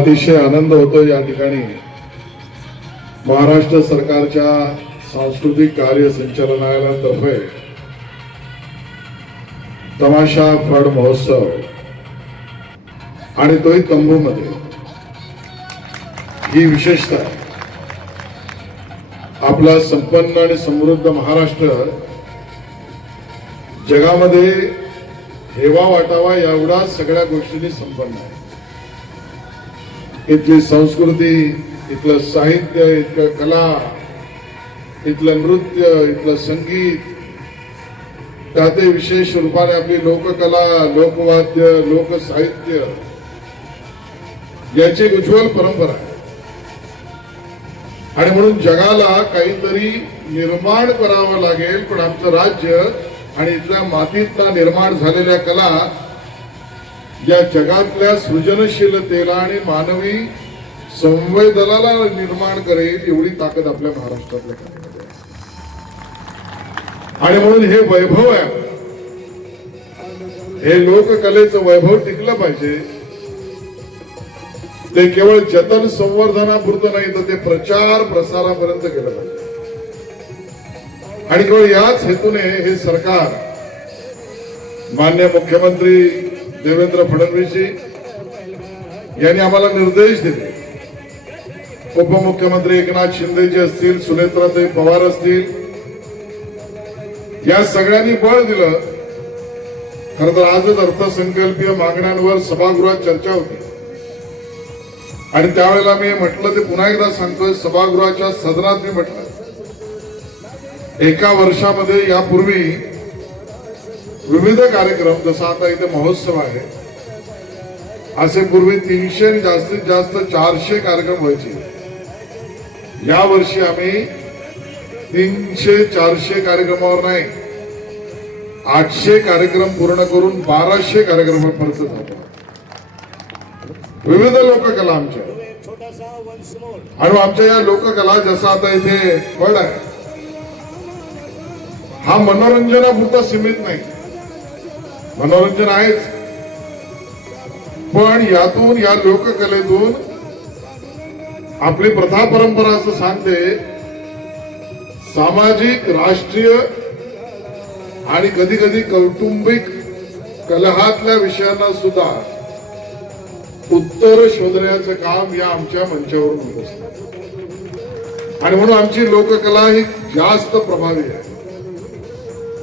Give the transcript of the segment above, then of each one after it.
अतिशय आनंद होतो या ठिकाणी महाराष्ट्र सरकारच्या सांस्कृतिक कार्य संचालनालयातर्फे तमाशा फड महोत्सव आणि तोही तंबूमध्ये ही विशेषता आपला संपन्न आणि समृद्ध महाराष्ट्र जगामध्ये हेवा वाटावा एवढा सगळ्या गोष्टींनी संपन्न आहे. इथली संस्कृती, इथलं साहित्य, इथलं कला, इथलं नृत्य, इथलं संगीत, त्याते विशेष रूपाने आपली लोककला, लोकवाद्य, लोकसाहित्य याची एक उज्ज्वल परंपरा आहे. आणि म्हणून जगाला काहीतरी निर्माण करावं लागेल, पण आमचं राज्य आणि इथल्या मातीतला निर्माण झालेल्या कला या जगातल्या सृजनशीलतेला आणि मानवी संवेदनाला निर्माण करेल एवढी ताकद आपल्या महाराष्ट्रातल्या कलेमध्ये आहे. आणि म्हणून हे वैभव आहे, हे लोककलेचं वैभव टिकलं पाहिजे. ते केवळ जतन संवर्धनापुरतं नाही, तर ते प्रचार प्रसारापर्यंत केलं पाहिजे. आणि केवळ याच हेतूने हे सरकार, माननीय मुख्यमंत्री देवेंद्र फडणवीसजी यांनी आम्हाला निर्देश दिले. उपमुख्यमंत्री एकनाथ शिंदेजी असतील, सुनेत्राताई पवार असतील, या सगळ्यांनी बळ दिलं. खरं तर आजच अर्थसंकल्पीय मागण्यांवर सभागृहात चर्चा होती आणि त्यावेळेला मी म्हटलं, ते पुन्हा एकदा सांगतोय, सभागृहाच्या सदनात मी म्हटलं, एका वर्षामध्ये यापूर्वी विविध कार्यक्रम, जसं आता इथे महोत्सव आहे, असे पूर्वी 300 आणि जास्तीत जास्त 400 कार्यक्रम व्हायचे. या वर्षी आम्ही 300-400 कार्यक्रमावर नाही, 800 कार्यक्रम पूर्ण करून 1200 कार्यक्रमापर्यंत जातो. विविध लोककला आमच्या, आणि आमच्या या लोककला, जसं आता इथे फड आहे, हा मनोरंजनापुरता सीमित नाही. मनोरंजन आहेच, पण यातून, या लोककलेतून आपली प्रथा परंपरा असं सांगते, सामाजिक, राष्ट्रीय आणि कधी कधी कौटुंबिक कलहातल्या विषयांना सुद्धा उत्तर शोधण्याचं काम या आमच्या मंचावरून होत असतं. आणि म्हणून आमची लोककला ही जास्त प्रभावी आहे.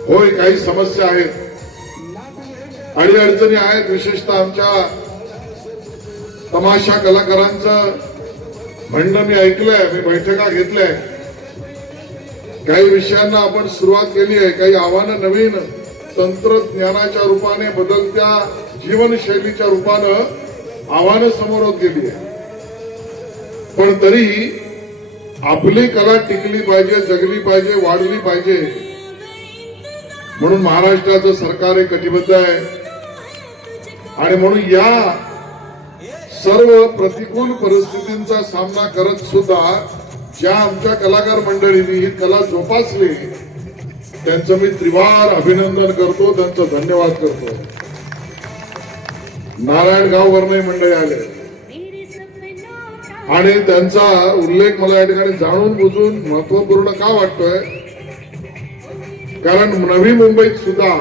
होय, काही समस्या आहेत, अडीअडचणी आहेत, विशेषतः आमच्या तमाशा कलाकारांचं म्हणणं मी ऐकलंय, मी बैठका घेतल्या. काही विषयांना आपण सुरुवात केली आहे, काही आव्हानं नवीन तंत्रज्ञानाच्या रूपाने, बदलत्या जीवनशैलीच्या रूपानं आव्हानं समोर होत गेली आहे. पण तरी आपली कला टिकली पाहिजे, जगली पाहिजे, वाढली पाहिजे, म्हणून महाराष्ट्राचं सरकार हे कटिबद्ध आहे. आणि म्हणून या सर्व प्रतिकूल परिस्थितींचा सामना करत सुद्धा ज्या आमच्या कलाकार मंडळींनी ही कला जोपासली, त्यांचं मी त्रिवार अभिनंदन करतो, त्यांचं धन्यवाद करतो. नारायणगाववरही मंडळी आले आणि त्यांचा उल्लेख मला या ठिकाणी जाणून बुजून महत्वपूर्ण का वाटतोय, कारण नवी मुंबईत सुद्धा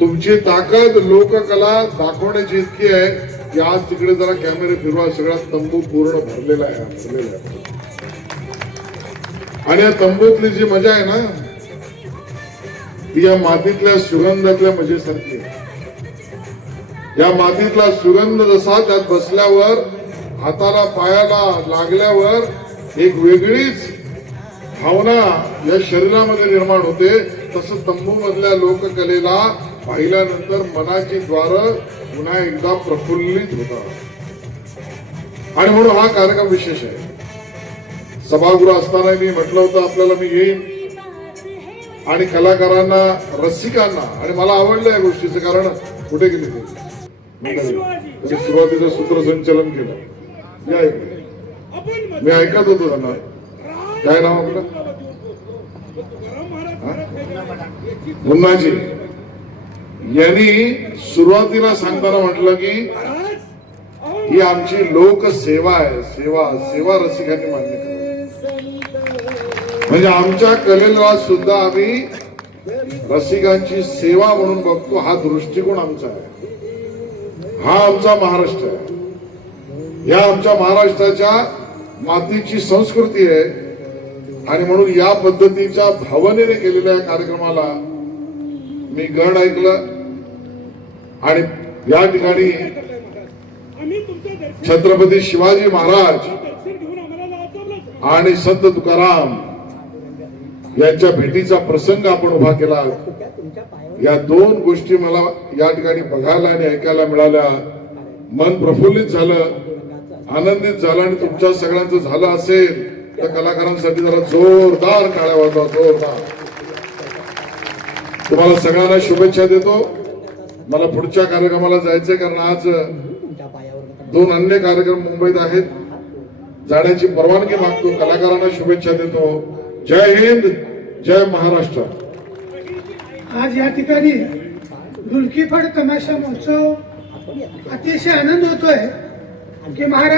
तुमची ताकद लोककला दाखवण्याची इतकी आहे की आज तिकडे जरा कॅमेरे फिरवा, सगळा तंबू पूर्ण भरलेला आहे. आणि या तंबूतली जी मजा आहे ना, ती या मातीतल्या सुगंधातल्या मजेसारखी आहे. या मातीतला सुगंध जसा त्यात बसल्यावर, हाताला पायाला लागल्यावर एक वेगळीच भावना या शरीरामध्ये निर्माण होते, तसं तंबू मधल्या लोककलेला पाहिल्यानंतर मनाची द्वार पुन्हा एकदा प्रफुल्लित होतात. आणि म्हणून हा कार्यक्रम विशेष आहे. सभागृह असताना मी म्हटलं होतं आपल्याला मी येईन आणि कलाकारांना, रसिकांना, आणि मला आवडलं या गोष्टीचं, कारण कुठे गेली ते सुरुवातीचं सूत्रसंचलन केलं. या इकडे मी ऐकत होतो त्यांना. काय नाव आपलं? मुन्नाजी यांनी सुरुवातीला सांगताना म्हटलं की ही आमची लोकसेवा आहे. सेवा सेवा रसिकांनी मान्य करा. म्हणजे आमच्या कलेला सुद्धा आम्ही रसिकांची सेवा म्हणून बघतो. हा दृष्टिकोन आमचा आहे. हा आमचा महाराष्ट्र आहे. या आमच्या महाराष्ट्राच्या मातीची संस्कृती आहे. आणि म्हणून या पद्धतीच्या भावनेने केलेल्या या कार्यक्रमाला मी गण ऐकलं. आणि या ठिकाणी छत्रपती शिवाजी महाराज आणि संत तुकाराम यांच्या भेटीचा प्रसंग आपण उभा केला. या दोन गोष्टी मला या ठिकाणी बघायला आणि ऐकायला मिळाल्या. मन प्रफुल्लित झालं, आनंदित झालं. आणि तुमच्या सगळ्यांचं झालं असेल तर कलाकारांसाठी जरा जोरदार टाळ्या वाजवा. जोरदार. तुम्हाला सगळ्यांना शुभेच्छा देतो. मला पुढच्या कार्यक्रमाला जायचंय कारण आज 2 अन्य कार्यक्रम मुंबईत आहेत. जाण्याची परवानगी मागतो. कलाकारांना शुभेच्छा देतो. जय हिंद, जय महाराष्ट्र. आज या ठिकाणी ढुलकीफड तमाशा महोत्सव अतिशय आनंद होतोय की महाराष्ट्र